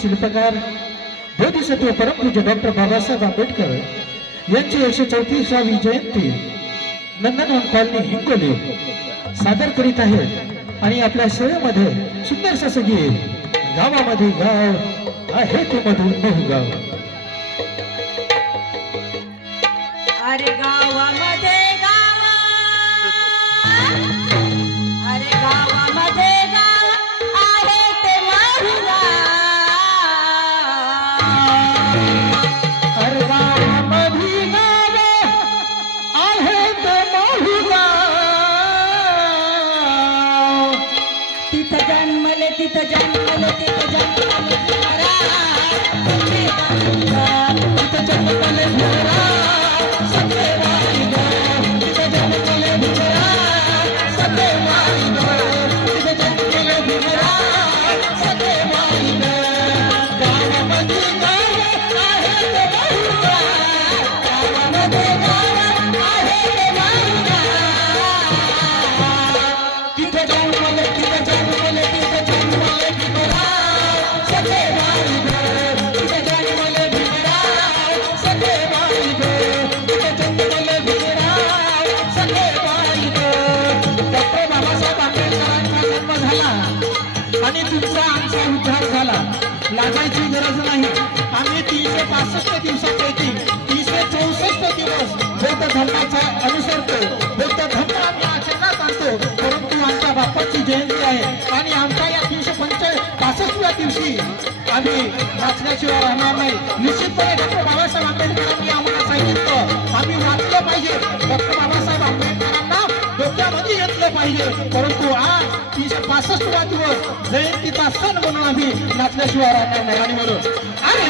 शिल्पकार बोधिसत्व परमपूज्य डॉक्टर बाबासाहेब आंबेडकर यांची एकशे चौतीसावी जयंती नंदनवन कॉलनी हिंगोली सादर करीत आहेत आणि आपल्या शहरामध्ये सुंदर असं गावामध्ये गाव आहे ते मधून बहु गाव अरे गावा आणि तुमचा आमचा उद्धार झाला. लागायची गरज नाही. आम्ही तीनशे पासष्ट दिवसापैकी तीनशे चौसष्ट दिवस बौद्ध धर्माचा अनुसरतो. बौद्ध धर्म आम्ही आचरणात आणतो. परंतु आमच्या बाप्पाची जयंती आहे आणि आमच्या या तीनशे पंच पासष्टव्या दिवशी आम्ही वाचल्याशिवाय राहणार नाही. निश्चितपणे डॉक्टर बाबासाहेब आंबेडकरांनी आम्हाला सांगितलं आम्ही वाचलं पाहिजे. डॉक्टर घेतलं परंतु आज तीनशे पासष्टवा दिवस जयंतीचा सण म्हणून आम्ही नाचल्याशिवाय राहणार नाही. आणि म्हणून अरे